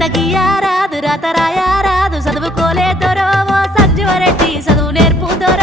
గీత గీయారాదు రాత రాయారాదు చదువుకోలే దొరో ఓ సంజీవరెడ్డి చదువు నేర్పు దొర